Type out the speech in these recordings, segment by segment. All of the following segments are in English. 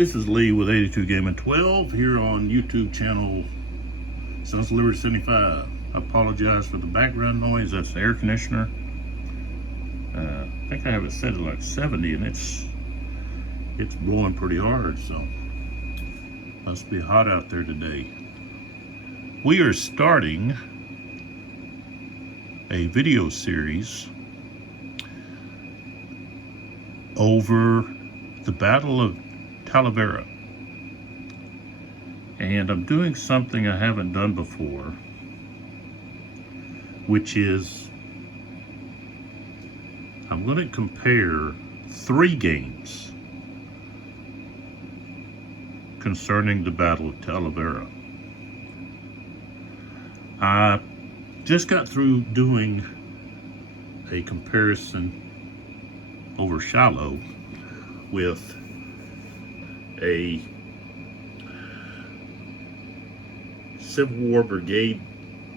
This is Lee with 82 Gaming 12 here on YouTube channel Sons of Liberty 75. I apologize for the background noise. That's the air conditioner. I think I have it set at like 70 and it's blowing pretty hard, so must be hot out there today. We are starting a video series over the Battle of Talavera, and I'm doing something I haven't done before, which is I'm going to compare 3 games concerning the Battle of Talavera. I just got through doing a comparison over Shiloh with a Civil War Brigade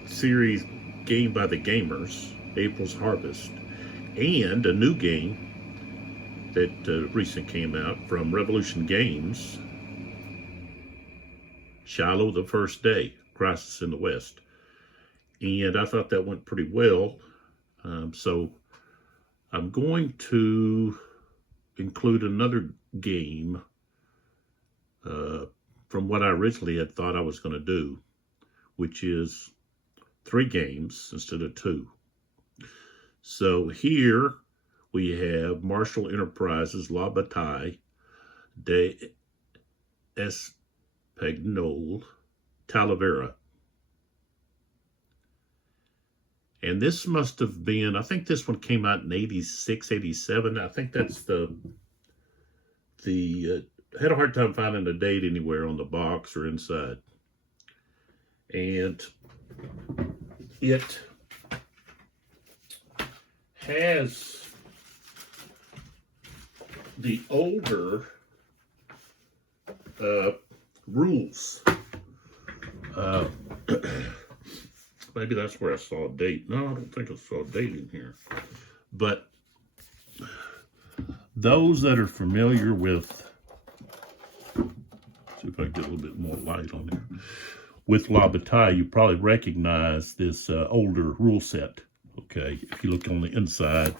series game by the Gamers, April's Harvest, and a new game that recently came out from Revolution Games, Shiloh the First Day, Crisis in the West. And I thought that went pretty well. So I'm going to include another game from what I originally had thought I was going to do, which is 3 games instead of 2. So here we have Marshal Enterprises La Bataille de Espagnol Talavera. And this must have been, I think this one came out in 86, 87. I think that's I had a hard time finding a date anywhere on the box or inside. And it has the older rules. Maybe that's where I saw a date. No, I don't think I saw a date in here. But those that are familiar with, see if I can get a little bit more light on here, with La Bataille, you probably recognize this older rule set. Okay, if you look on the inside,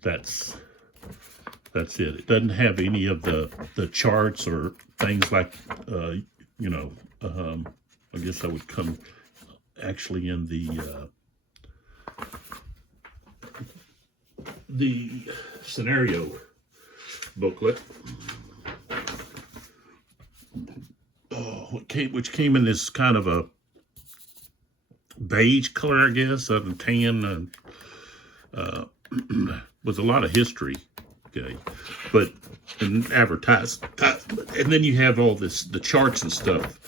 that's it. It doesn't have any of the charts or things like you know, I guess that would come actually in the scenario booklet. Which came in this kind of a beige color, I guess, of a tan, with a lot of history. Okay, but and advertised, and then you have all this, the charts and stuff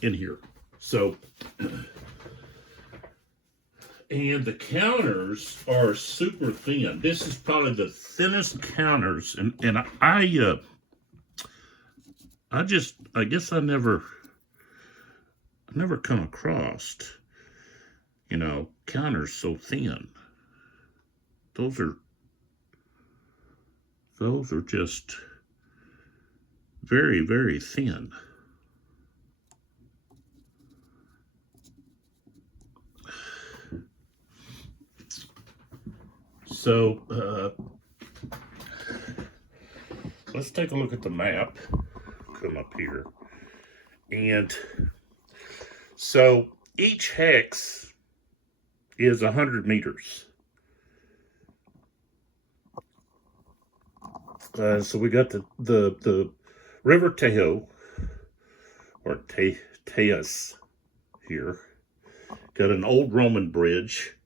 in here. So, and the counters are super thin. This is probably the thinnest counters, and I guess I never come across, you know, counters so thin. Those are just very, very thin. So, let's take a look at the map. Come up here. And so each hex is 100 meters. So we got the River Tajo, or Tejas here. Got an old Roman bridge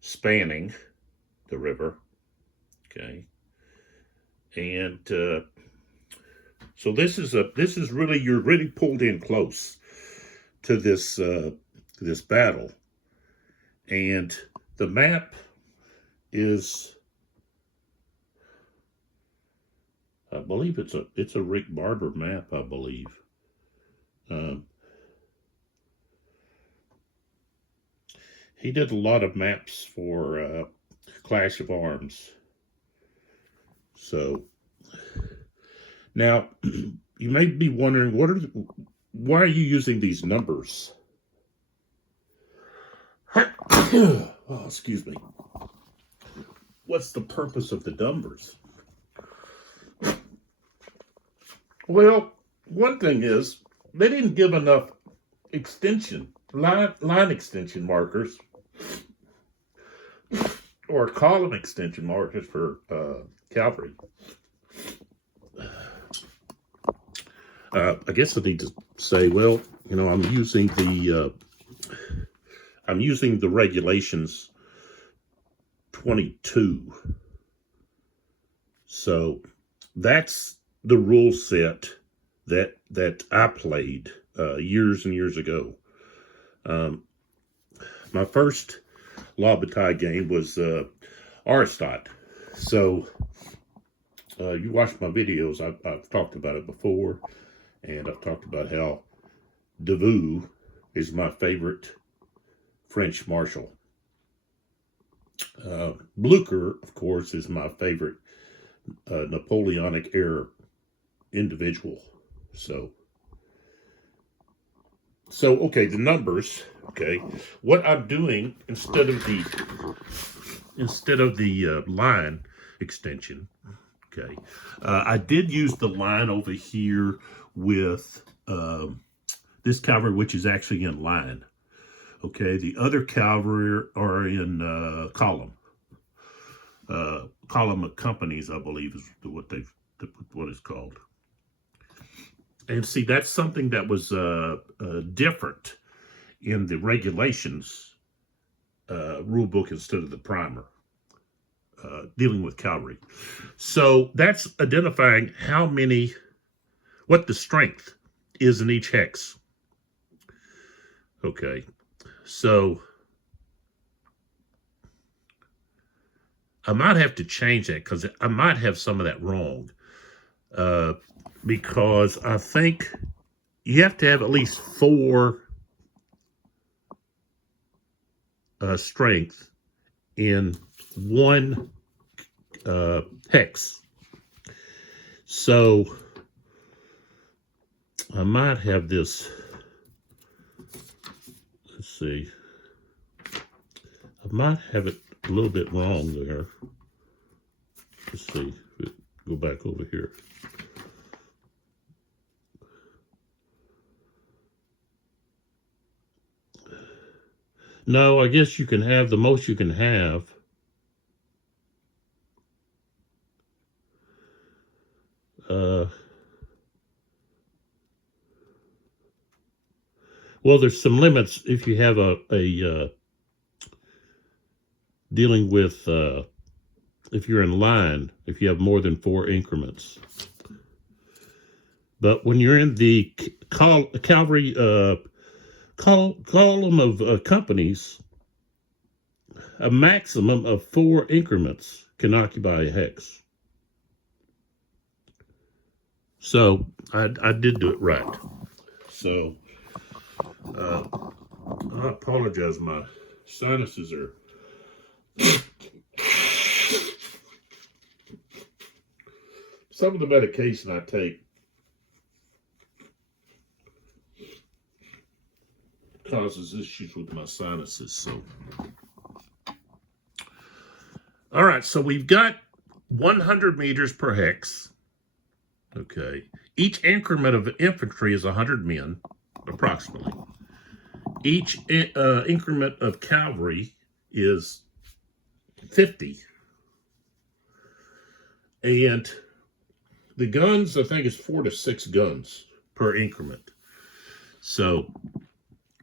spanning the river. Okay. And so this is really, you're really pulled in close to this this battle. And the map is, I believe it's a Rick Barber map, I believe. He did a lot of maps for clash of arms. So now you may be wondering, why are you using these numbers? Oh, excuse me. What's the purpose of the numbers? Well, one thing is they didn't give enough line extension markers or column extension markers for cavalry. I guess I need to say, well, you know, I'm using the regulations 22. So that's the rule set that I played years and years ago. My first La Bataille game was Aristot. So you watch my videos, I've talked about it before, and I've talked about how Davout is my favorite French Marshal. Blucher, of course, is my favorite Napoleonic era individual. So okay, the numbers. Okay, what I'm doing instead of the line extension. Okay, I did use the line over here with this cavalry, which is actually in line. Okay, the other cavalry are in column. Column of companies, I believe, is what it's called. And see, that's something that was different in the regulations rule book instead of the primer, dealing with cavalry. So that's identifying what the strength is in each hex. Okay, so I might have to change that because I might have some of that wrong. Because I think you have to have at least 4 strength in one hex. So I might have this. Let's see. I might have it a little bit wrong there. Let's see. Go back over here. No, I guess you can have the most you can have. Well, there's some limits if you have a dealing with if you're in line, if you have more than 4 increments. But when you're in the cavalry column of companies, a maximum of 4 increments can occupy a hex. So I did do it right. So I apologize, my sinuses are some of the medication I take causes issues with my sinuses. So all right, so we've got 100 meters per hex. Okay, each increment of infantry is 100 men approximately. Each increment of cavalry is 50. And the guns, I think, is 4 to 6 guns per increment. So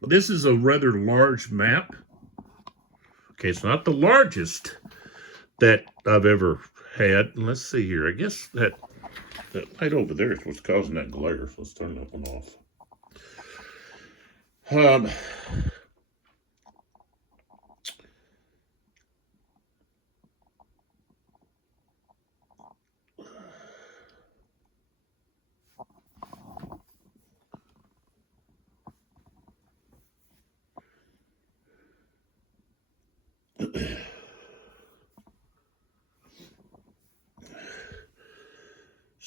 this is a rather large map. Okay, it's not the largest that I've ever had. Let's see here. I guess that light over there is what's causing that glare. So let's turn that one off.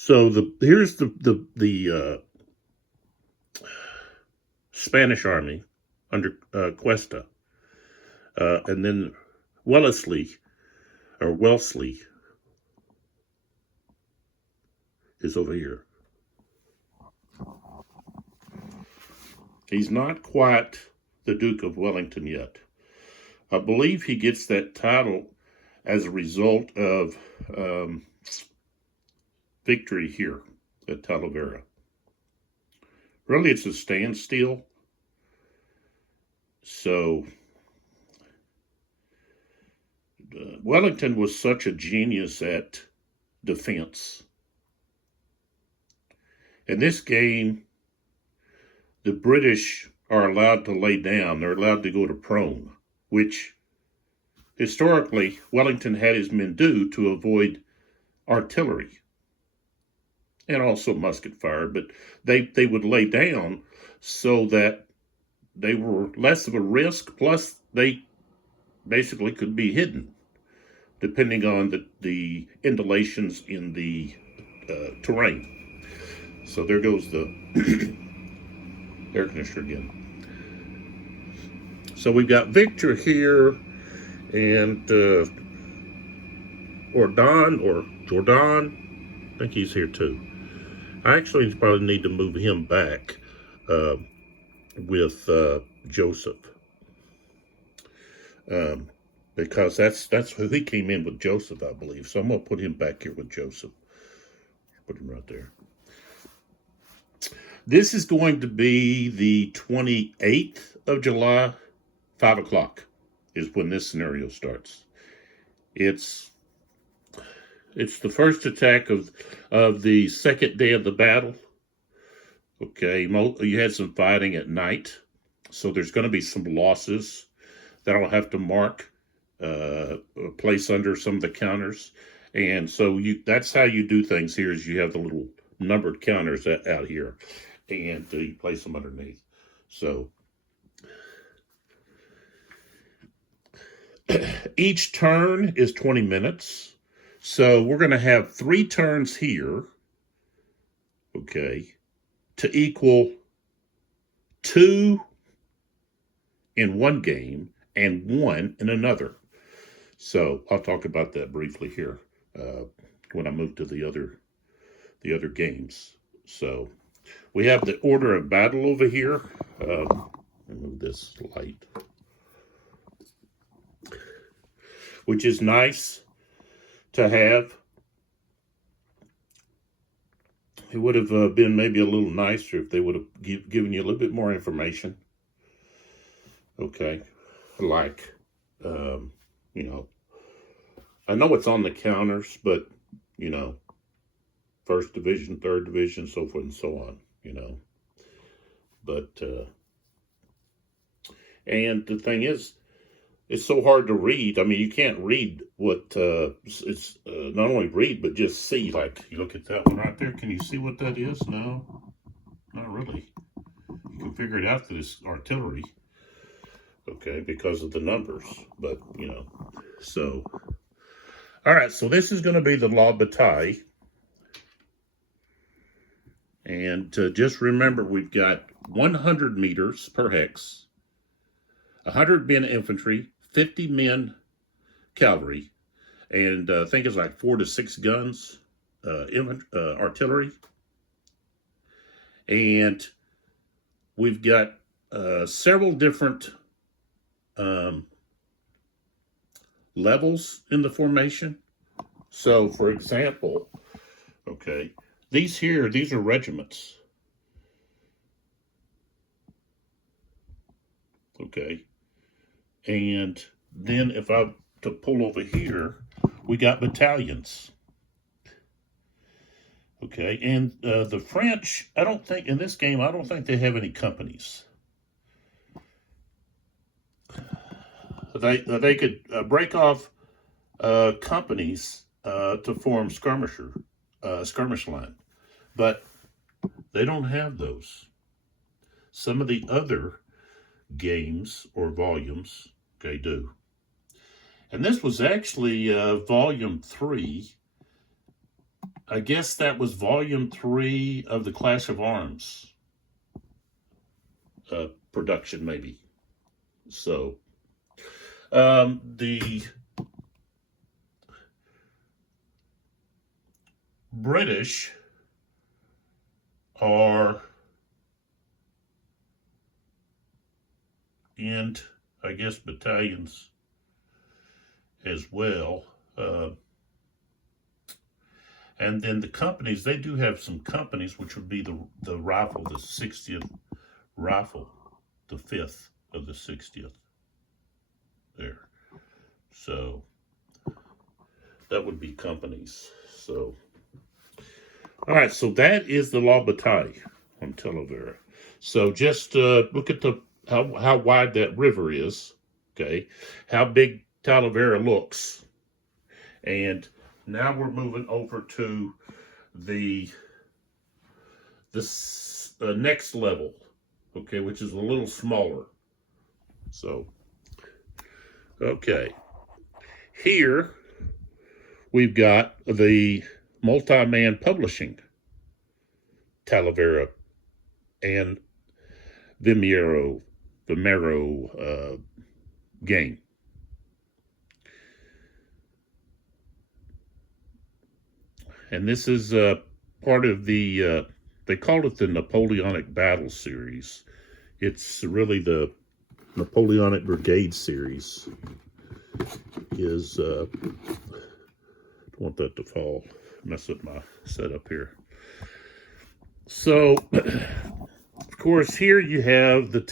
So here's the Spanish army under Cuesta, and then Wellesley is over here. He's not quite the Duke of Wellington yet. I believe he gets that title as a result of victory here at Talavera. Really, it's a standstill. So, Wellington was such a genius at defense. In this game, the British are allowed to lay down. They're allowed to go to prone, which historically Wellington had his men do to avoid artillery and also musket fire, but they would lay down so that they were less of a risk, plus they basically could be hidden depending on the undulations in the terrain. So there goes the air conditioner again. So we've got Victor here, and Jordan, I think he's here too. I actually probably need to move him back with Joseph, because that's who he came in with, Joseph, I believe. So I'm gonna put him back here with Joseph. Put him right there. This is going to be the 28th of July, 5 o'clock is when this scenario starts. It's the first attack of the second day of the battle. Okay, you had some fighting at night, so there's going to be some losses that I'll have to mark, place under some of the counters. And so that's how you do things here, is you have the little numbered counters out here, and you place them underneath. So each turn is 20 minutes. So we're going to have 3 turns here, okay, to equal 2 in one game and 1 in another. So I'll talk about that briefly here when I move to the other games. So we have the order of battle over here. Let me move this light, which is nice to have. It would have been maybe a little nicer if they would have given you a little bit more information. Okay, like, you know, I know it's on the counters, but, you know, 1st Division, 3rd Division, so forth and so on, you know. But, and the thing is, it's so hard to read. I mean, you can't read what, it's not only read, but just see. Like, you look at that one right there. Can you see what that is? No, not really. You can figure it out that it's artillery, okay, because of the numbers. But, you know, so, all right, so this is going to be the La Bataille. And just remember, we've got 100 meters per hex, 100 men infantry, 50 men cavalry, and I think it's like 4 to 6 guns, artillery. And we've got several different levels in the formation. So, for example, okay, these are regiments. Okay. And then if I to pull over here, we got battalions. Okay. And the French, I don't think, in this game, I don't think they have any companies. They could break off companies to form skirmish line, but they don't have those. Some of the other games or volumes, okay, do. And this was actually volume 3. I guess that was volume 3 of the Clash of Arms production, maybe. So, the British are in, I guess, battalions as well. And then the companies, they do have some companies, which would be the rifle, the 60th rifle, the 5th of the 60th there. So that would be companies. So, all right, so that is the La Bataille on Talavera. So just look at how wide that river is, okay, how big Talavera looks. And now we're moving over to the next level, okay, which is a little smaller. So, okay, here we've got the multi-man publishing Talavera and Vimeiro game. And this is part of the, they call it the Napoleonic Battle Series. It's really the Napoleonic Brigade Series. Don't want that to fall, mess up my setup here. So, of course, here you have the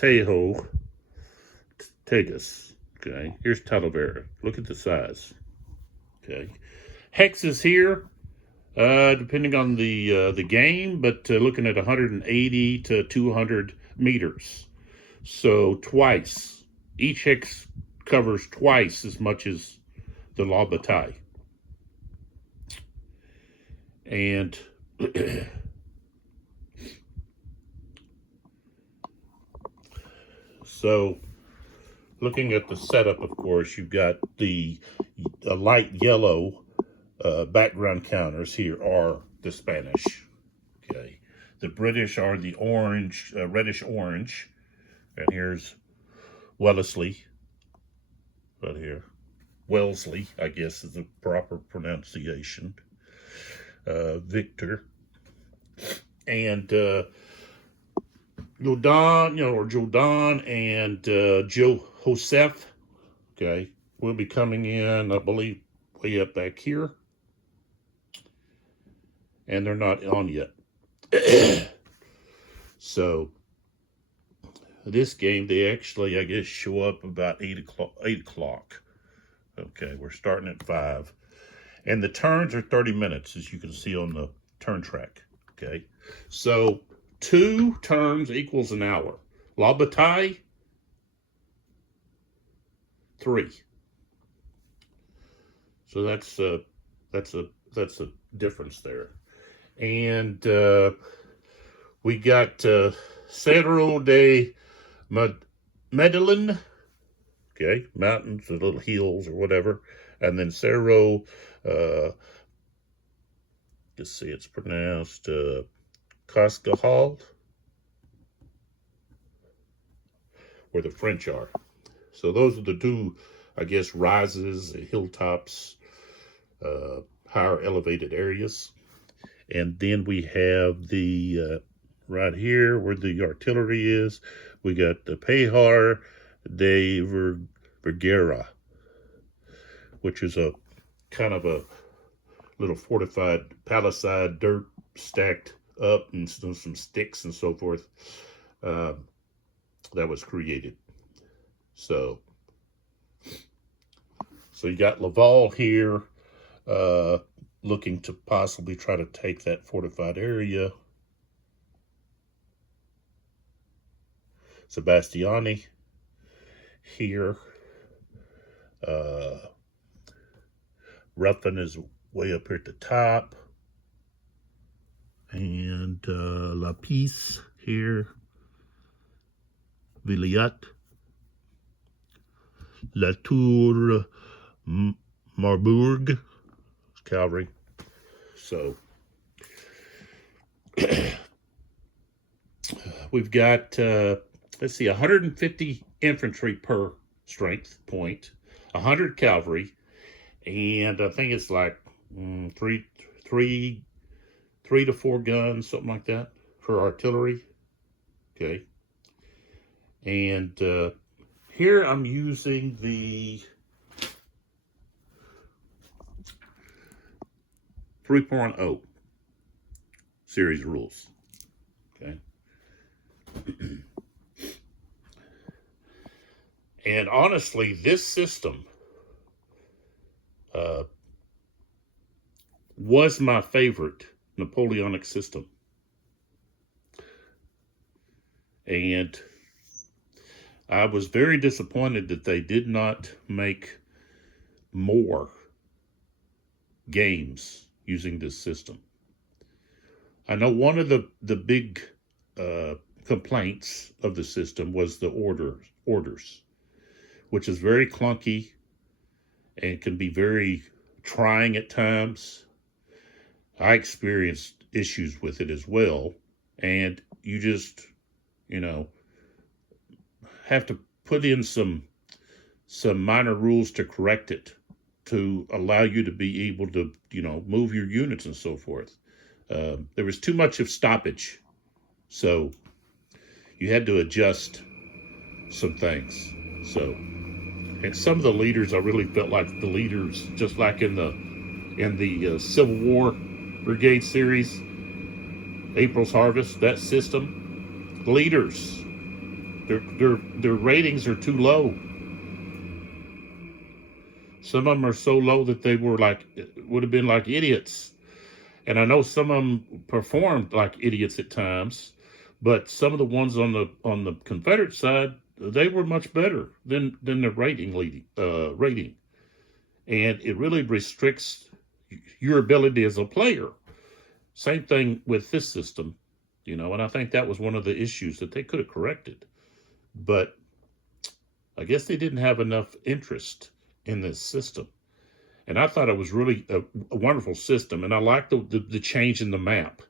Tegas. Okay, here's Talavera. Look at the size. Okay, hexes here. Depending on the game, but looking at 180 to 200 meters. So twice. Each hex covers twice as much as the La Bataille. And so looking at the setup, of course, you've got the light yellow background counters here are the Spanish. Okay, the British are the orange, reddish orange, and here's Wellesley, right here. Wellesley, I guess, is the proper pronunciation. Victor and Jordan and Joseph. Okay, will be coming in, I believe, way up back here. And they're not on yet. So this game, they actually, I guess, show up about 8 o'clock. Okay, we're starting at 5. And the turns are 30 minutes, as you can see on the turn track. Okay, so 2 turns equals an hour. La Bataille, 3. So that's a difference there. And we got Cerro de Medellin, okay, mountains or little hills or whatever, and then Cerro, let's see, it's pronounced Cascajal, where the French are. So those are the 2, I guess, rises, hilltops, higher elevated areas. And then we have the, right here where the artillery is, we got the Pajar de Vergara, which is a kind of a little fortified palisade, dirt stacked up and some sticks and so forth, that was created. So you got Laval here, looking to possibly try to take that fortified area. Sebastiani here. Ruffin is way up here at the top. And La Peace here. Villiat. La Tour Marbourg. Cavalry. So we've got, let's see, 150 infantry per strength point, 100 cavalry, and I think it's like three to four guns, something like that, for artillery. Okay. And here I'm using the 3.0 series rules. Okay. And honestly, this system was my favorite Napoleonic system. And I was very disappointed that they did not make more games using this system. I know one of the big complaints of the system was the orders, which is very clunky and can be very trying at times. I experienced issues with it as well, and you just, have to put in some minor rules to correct it, to allow you to be able to, move your units and so forth. There was too much of stoppage, so you had to adjust some things. So, and some of the leaders, I really felt like the leaders, just like in the Civil War Brigade series, April's Harvest, that system, leaders, their ratings are too low. Some of them are so low that they would have been like idiots. And I know some of them performed like idiots at times, but some of the ones on the Confederate side, they were much better than the rating. And it really restricts your ability as a player. Same thing with this system, and I think that was one of the issues that they could have corrected. But I guess they didn't have enough interest in this system. And I thought it was really a wonderful system. And I liked the change in the map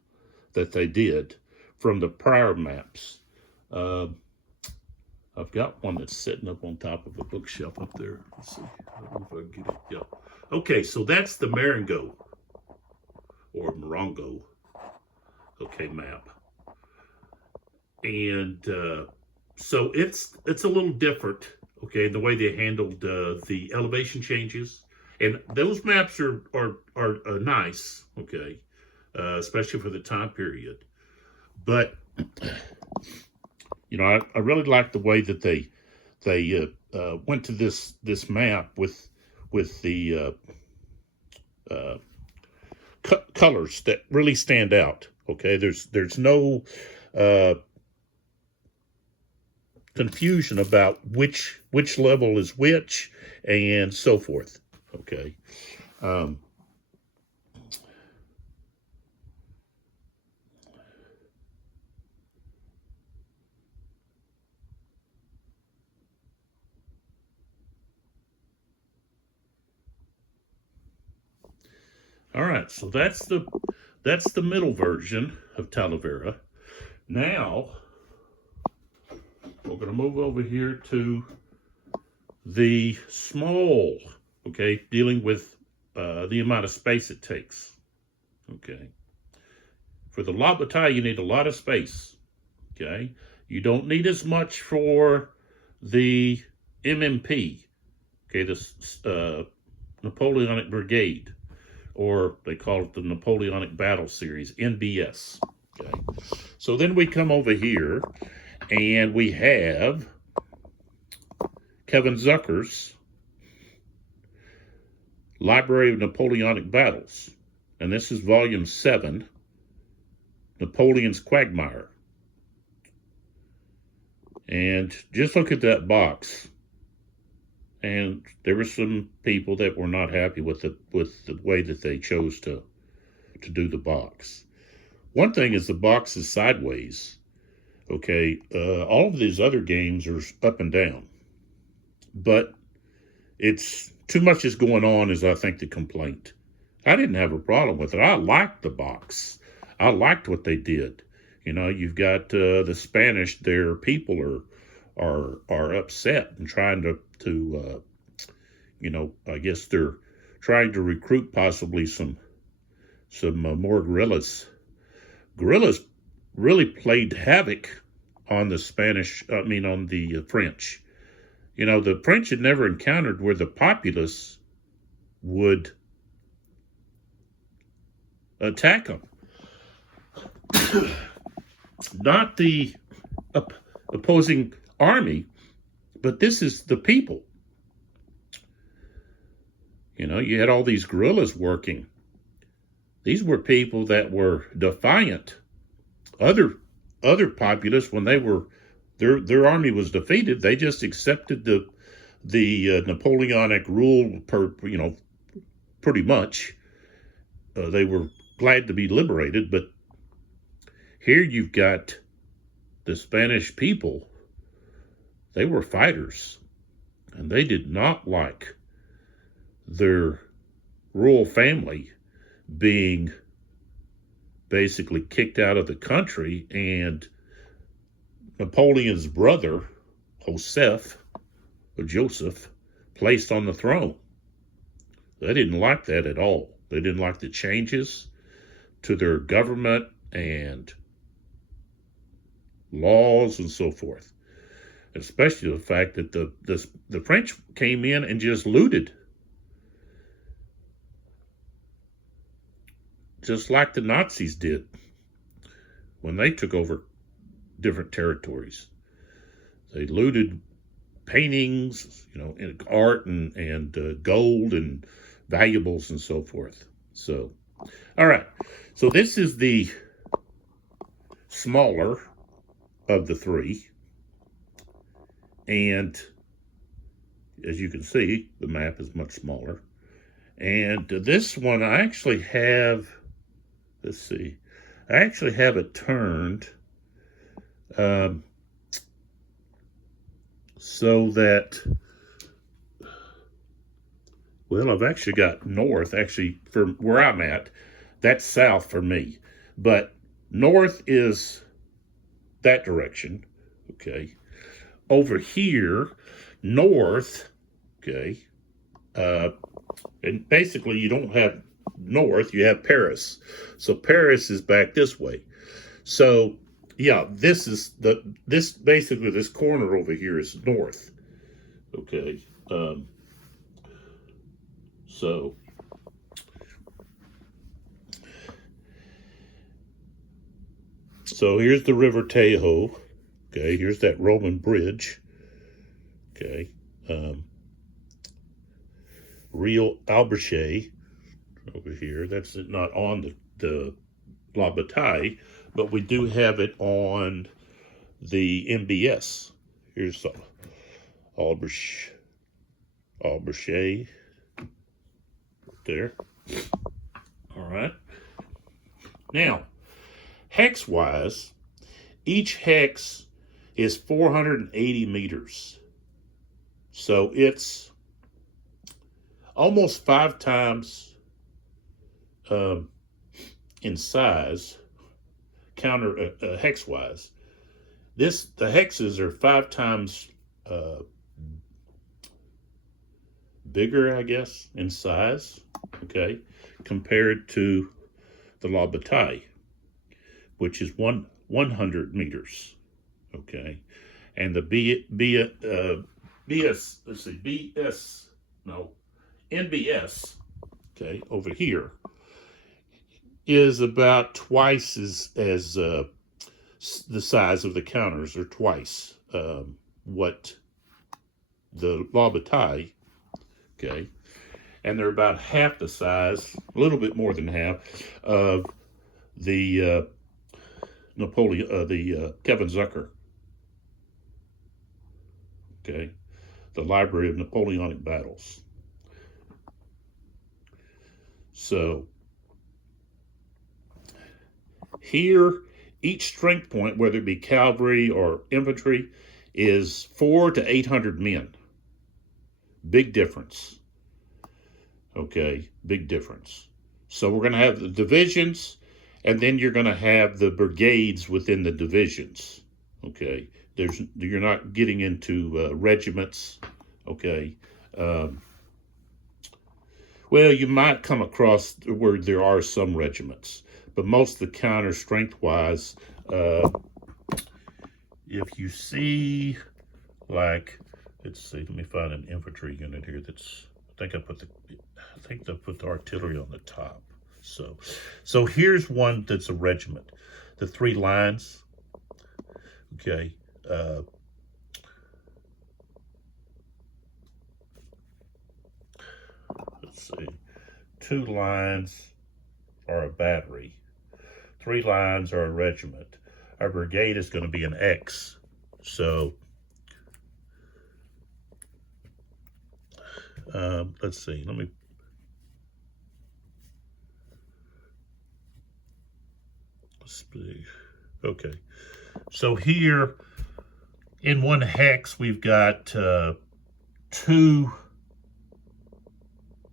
that they did from the prior maps. I've got one that's sitting up on top of a bookshelf up there. Let's see. I don't know if I can get it. Yeah. Okay, so that's the Marengo or Morongo, map. And so it's a little different, the way they handled the elevation changes. And those maps are nice, especially for the time period. But I really like the way that they went to this map with the colors that really stand out. Okay, there's no confusion about which level is which and so forth. Okay. All right, so that's the middle version of Talavera. Now we're going to move over here to the small, dealing with the amount of space it takes. For the La Bataille, you need a lot of space. You don't need as much for the MMP, the Napoleonic Brigade, or they call it the Napoleonic Battle Series, NBS. So then we come over here, and we have Kevin Zucker's Library of Napoleonic Battles. And this is volume 7, Napoleon's Quagmire. And just look at that box. And there were some people that were not happy with the way that they chose to do the box. One thing is the box is sideways. All of these other games are up and down. But it's too much is going on, is I think the complaint. I didn't have a problem with it. I liked the box. I liked what they did. You know, you've got the Spanish. Their people are upset and trying to you know, I guess they're trying to recruit possibly some more guerrillas. Guerrillas really played havoc on the Spanish. I mean, on the French. You know, the French had never encountered where the populace would attack them. Not the opposing army, but this is the people. You know, you had all these guerrillas working. These were people that were defiant. Other populace, when they were their army was defeated, they just accepted the Napoleonic rule you know, pretty much. They were glad to be liberated, but here you've got the Spanish people. They were fighters, and they did not like their royal family being basically kicked out of the country, and Napoleon's brother, Joseph, placed on the throne. They didn't like that at all. They didn't like the changes to their government and laws and so forth. Especially the fact that the French came in and just looted. Just like the Nazis did when they took over different territories. They looted paintings, you know, and art and gold and valuables and so forth. So, all right. So this is the smaller of the three. And as you can see, the map is much smaller. And this one I actually have, let's see, I actually have it turned so that, well, I've actually got north, actually, from where I'm at, that's south for me. But north is that direction, okay. Over here, north, okay, and basically you don't have north, you have Paris. So Paris is back this way. So yeah, this basically this corner over here is north. Okay. So here's the River Tahoe. Okay, here's that Roman bridge. Okay. Rio Alberche over here. That's not on the La Bataille, but we do have it on the NBS. Here's the Alberche there. All right. Now, hex-wise, each hex is 480 meters. So it's almost 5 times in size, hex-wise. The hexes are 5 times bigger, I guess, in size, okay, compared to the La Bataille, which is 100 meters, okay, and the NBS, okay, over here is about twice as the size of the counters, or twice what the La Bataille, okay, and they're about half the size, a little bit more than half of the Napoleon, the Kevin Zucker, okay, the Library of Napoleonic Battles. So here, each strength point, whether it be cavalry or infantry, is 400 to 800 men. Big difference. Okay, big difference. So we're going to have the divisions, And then you're going to have the brigades within the divisions. Okay, you're not getting into regiments. Okay, well, you might come across where there are some regiments, but most of the counter strength-wise, if you see, like, let's see, let me find an infantry unit here that's, I think they put the artillery on the top. So here's one that's a regiment. The 3 lines, okay. Let's see, 2 lines are a battery. 3 lines are a regiment. Our brigade is going to be an X. So, let's see, okay. So here in one hex, we've got 2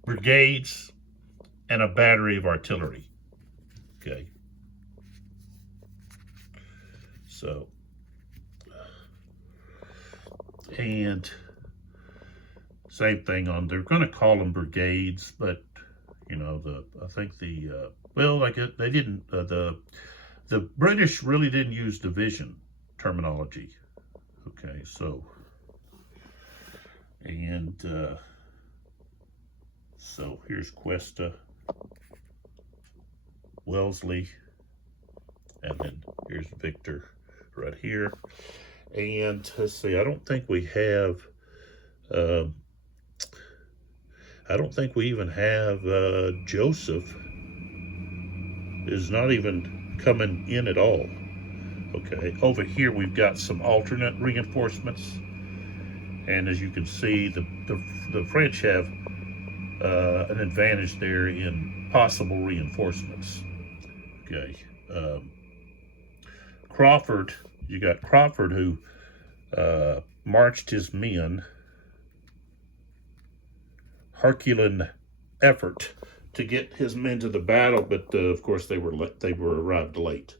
brigades and a battery of artillery. Okay. So, and same thing on, they're going to call them brigades, but you know, I think the well, like they didn't, the British really didn't use division terminology. Okay, so, and so here's Cuesta, Wellesley, and then here's Victor right here. And let's see, I don't think we even have Joseph is not even coming in at all. Okay, over here we've got some alternate reinforcements, and as you can see, the French have an advantage there in possible reinforcements. Okay, Crawford, you got Crawford who marched his men, Herculean effort to get his men to the battle, but of course they were arrived late.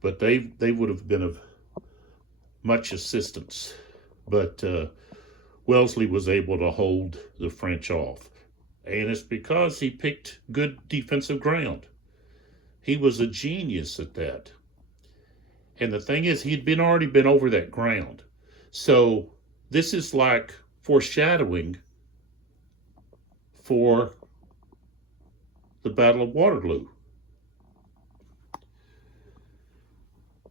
But they would have been of much assistance. But Wellesley was able to hold the French off, and it's because he picked good defensive ground. He was a genius at that. And the thing is, he'd already been over that ground. So this is like foreshadowing for the Battle of Waterloo,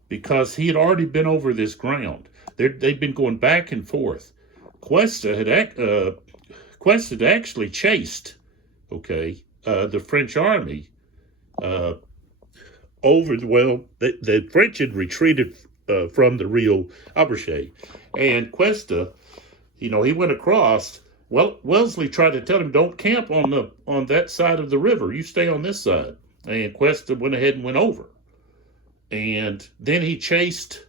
because he had already been over this ground. They'd been going back and forth. Cuesta had actually chased, okay, the French army over. Well, the French had retreated from the Rio Aberche, and Cuesta, you know, he went across. Well, Wellesley tried to tell him, don't camp on that side of the river. You stay on this side. And Cuesta went ahead and went over. And then he chased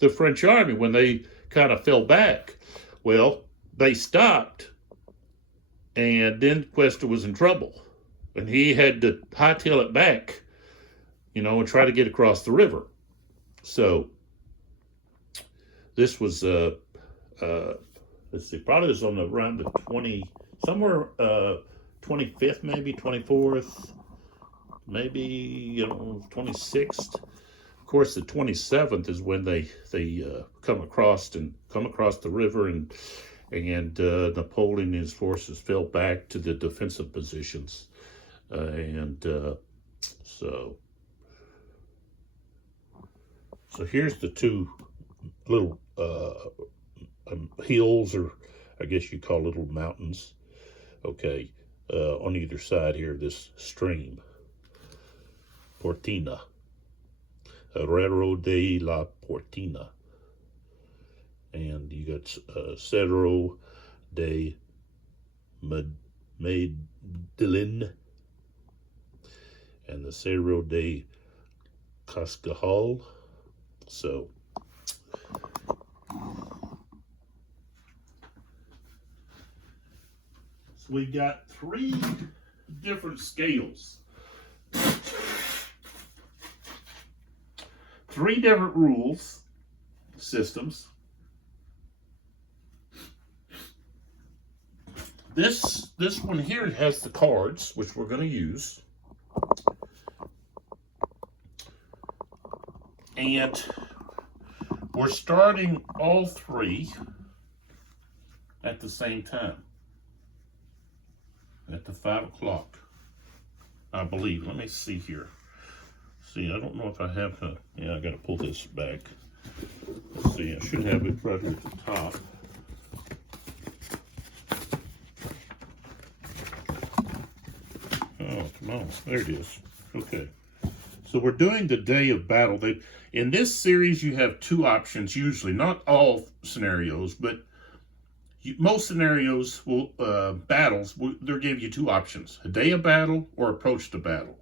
the French army when they kind of fell back. Well, they stopped, and then Cuesta was in trouble. And he had to hightail it back, you know, and try to get across the river. So this was let's see, probably was on around the 25th, maybe 24th, maybe, you know, 26th. Of course, the 27th is when they come across the river, and Napoleon and his forces fell back to the defensive positions, so here's the 2 little hills, or I guess you call little mountains, okay, on either side here of this stream. Portina, Herrero de la Portina, and you got Cerro de Medellin, and the Cerro de Cascajal. So we've got 3 different scales. 3 different rules systems. This one here has the cards, which we're going to use. And we're starting all 3 at the same time. At the 5 o'clock, I believe. Let me see here. See, I don't know if I have yeah, I got to pull this back. Let's see, I should have it right at the top. Oh, come on. There it is. Okay. So we're doing the day of battle. In this series, you have 2 options, usually. Not all scenarios, but most scenarios, battles, they'll give you 2 options. A day of battle or approach to battle.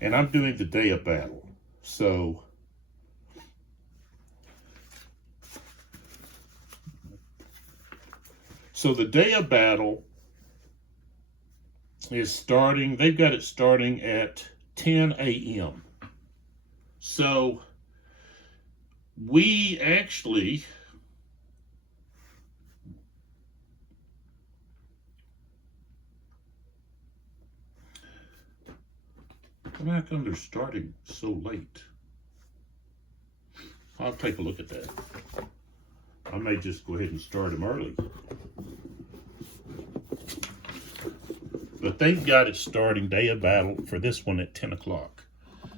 And I'm doing the day of battle. So the day of battle is starting, they've got it starting at 10 a.m. So we actually, how come they're starting so late? I'll take a look at that. I may just go ahead and start them early. But they've got it starting day of battle for this one at 10 o'clock.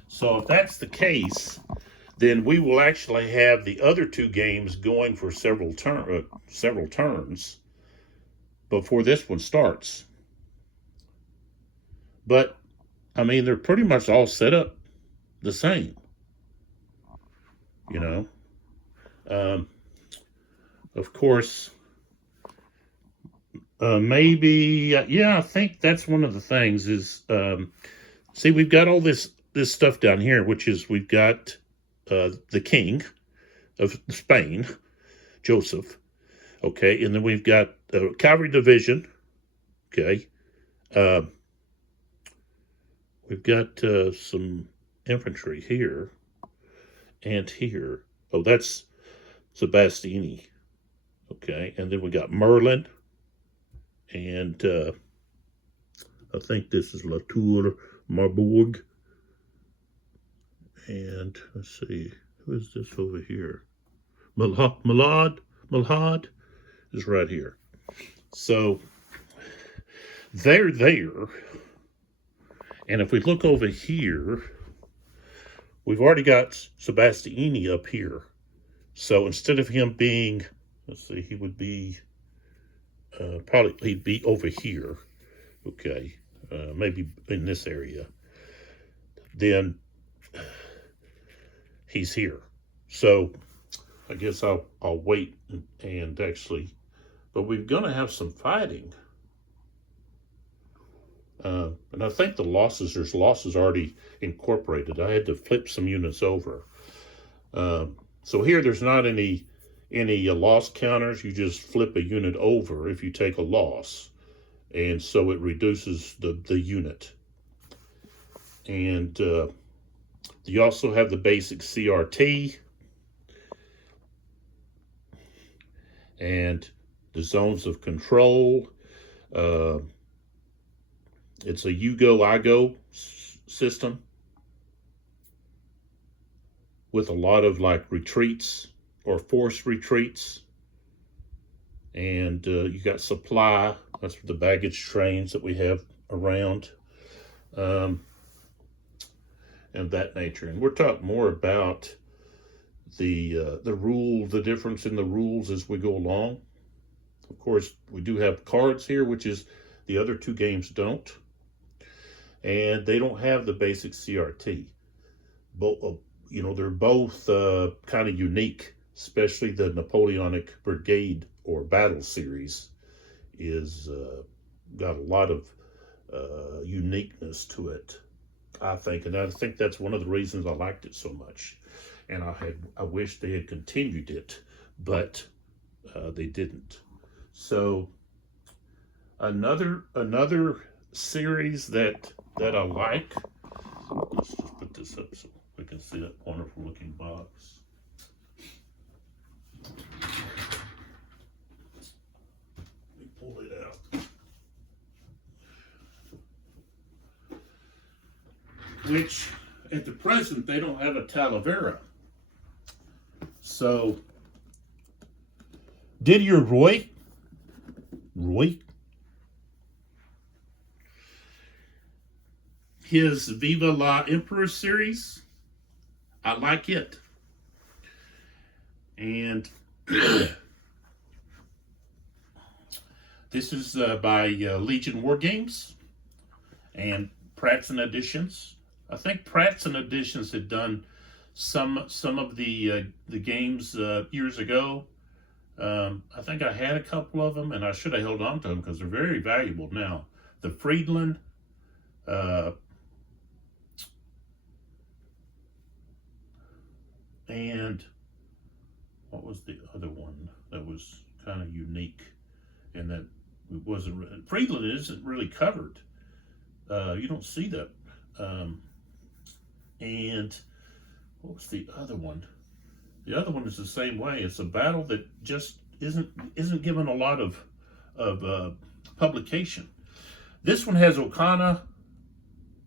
So if that's the case, then we will actually have the other 2 games going for several turns before this one starts. But, I mean, they're pretty much all set up the same, you know. Of course, maybe, yeah, I think that's one of the things is, see, we've got all this stuff down here, which is we've got the king of Spain, Joseph, okay, and then we've got a cavalry division, okay, we've got some infantry here and here. Oh, that's Sebastiani, okay, and then we got Merlin, and I think this is Latour Marbourg. And let's see, who is this over here? Malad is right here. So they're there. And if we look over here, we've already got Sebastiani up here. So instead of him being, let's see, he would be, probably he'd be over here. Okay, maybe in this area. Then he's here. So I guess I'll wait and actually, but we're going to have some fighting. And I think there's losses already incorporated. I had to flip some units over. So here there's not any loss counters. You just flip a unit over if you take a loss. And so it reduces the unit. And you also have the basic CRT and the zones of control. It's a you go, I go system with a lot of like retreats or forced retreats. And you got supply. That's the baggage trains that we have around. And that nature. And we're talking more about the difference in the rules as we go along. Of course, we do have cards here, which is the other 2 games don't. And they don't have the basic CRT. Both, you know, they're both kind of unique, especially the Napoleonic Brigade or Battle series is got a lot of uniqueness to it, I think. And I think that's one of the reasons I liked it so much. And I wish they had continued it, but they didn't. So another series that I like, let's just put this up so We can see that wonderful looking box. Let me pull it out. Which, at the present, they don't have a Talavera. So, Didier Roy, his Viva la Emperor series, I like it. And this is by Legion War Games and Pratt's and Editions. I think Pratt's and Editions had done some of the games years ago. I think I had a couple of them, and I should have held on to them because they're very valuable now. The Friedland, and what was the other one that was kind of unique and that it wasn't, Friedland isn't really covered. You don't see that. And what was the other one? The other one is the same way. It's a battle that just isn't given a lot of publication. This one has Ocana,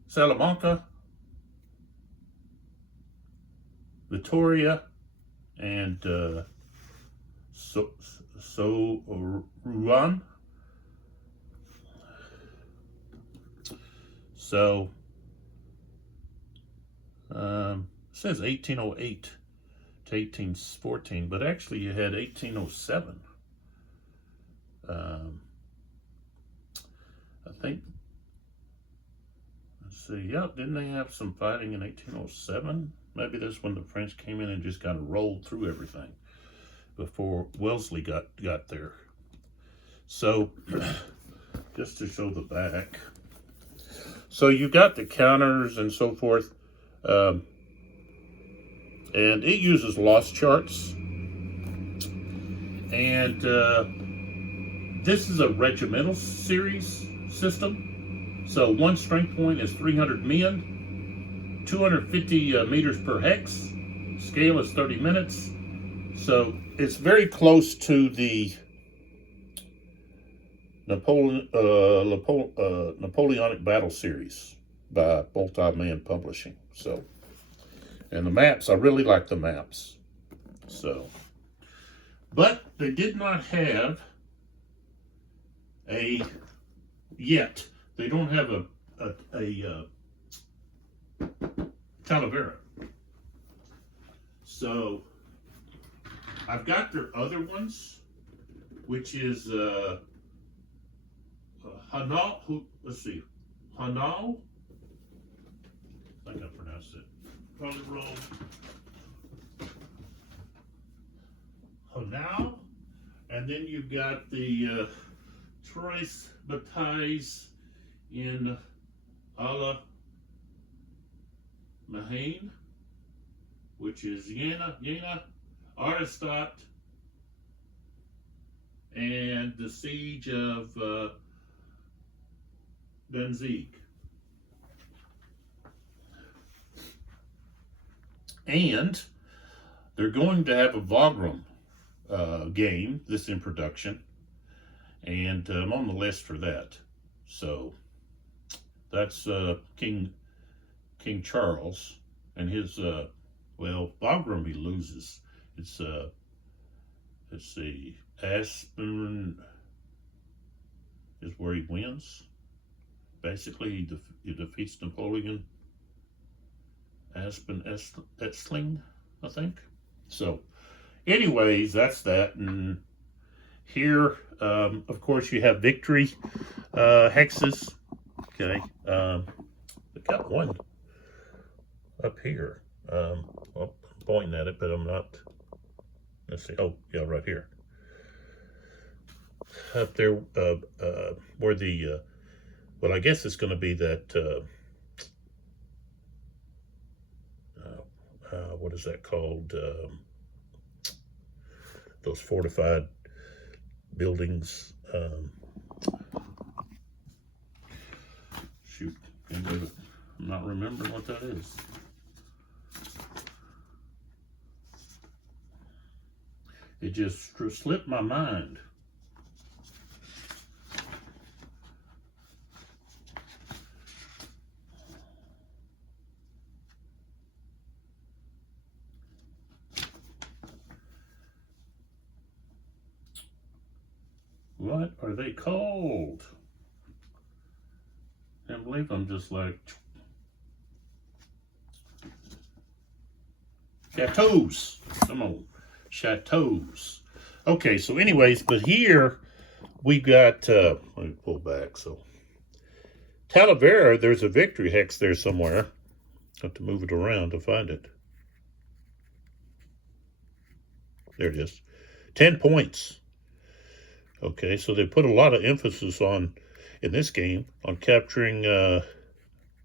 Salamanca, Vitoria, and Ruan. So it says 1808 to 1814, but actually you had 1807. I think, let's see, yeah, didn't they have some fighting in 1807? Maybe that's when the French came in and just kind of rolled through everything before Wellesley got there. So, just to show the back. So you got the counters and so forth. And it uses loss charts. And this is a regimental series system. So one strength point is 300 men, 250 meters per hex. Scale is 30 minutes. So it's very close to the Napoleonic Battle Series by Multi-Man Publishing. So, and the maps, I really like the maps. So, but they did not have yet. They don't have a Talavera. So, I've got their other ones, which is Hanal. Let's see, Hanal. I think I pronounced it probably wrong. Hanal, and then you've got the Trois Batailles in Ala Mahane, which is Jena, Arstotzka, and the siege of Danzig. And they're going to have a Wagram game, this in production, and I'm on the list for that. So that's King Charles and his well, Wagram he loses. It's let's see, Aspen is where he wins. Basically, he defeats Napoleon. Aspen Essling, I think. So, anyways, that's that. And here, of course, you have victory hexes. Okay, we've got one up here. Well, I'm pointing at it, but I'm not. Let's see. Oh, yeah, right here. Up there, where the well, I guess it's going to be that. What is that called? Those fortified buildings. Shoot, I'm not remembering what that is. It just slipped my mind. What are they called? I can't believe I'm just like chateaus. Come on, chateaus. Okay, so anyways, but here we got, let me pull back. So Talavera, there's a victory hex there somewhere. Have to move it around to find it. There it is. 10 points. Okay, so they put a lot of emphasis on, in this game, on capturing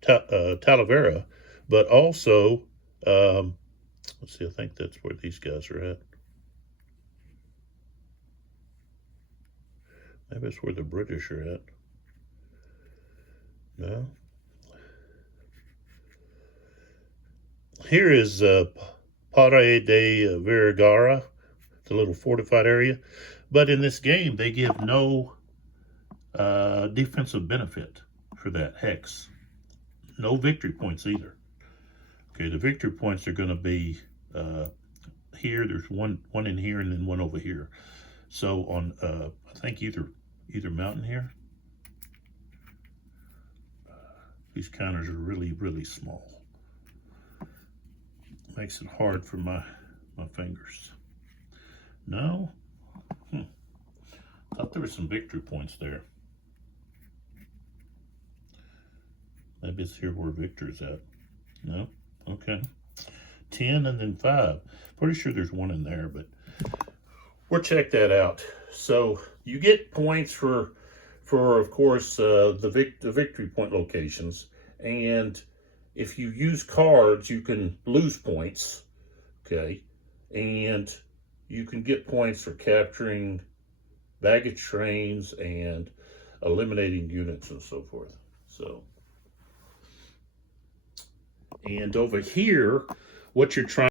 Talavera, but also, let's see, I think that's where these guys are at. Maybe that's where the British are at. No. Here is Bataille de Vergara, the little fortified area. But in this game, they give no defensive benefit for that hex. No victory points either. Okay, the victory points are going to be here. There's one in here and then one over here. So on, I think either mountain here. These counters are really, really small. Makes it hard for my fingers. No. Thought there were some victory points there. Maybe it's here where Victor's at. No? Okay. 10 and then 5. Pretty sure there's one in there, but we'll check that out. So you get points for of course, the victory point locations. And if you use cards, you can lose points. Okay. And you can get points for capturing baggage trains and eliminating units and so forth. So, and over here, what you're trying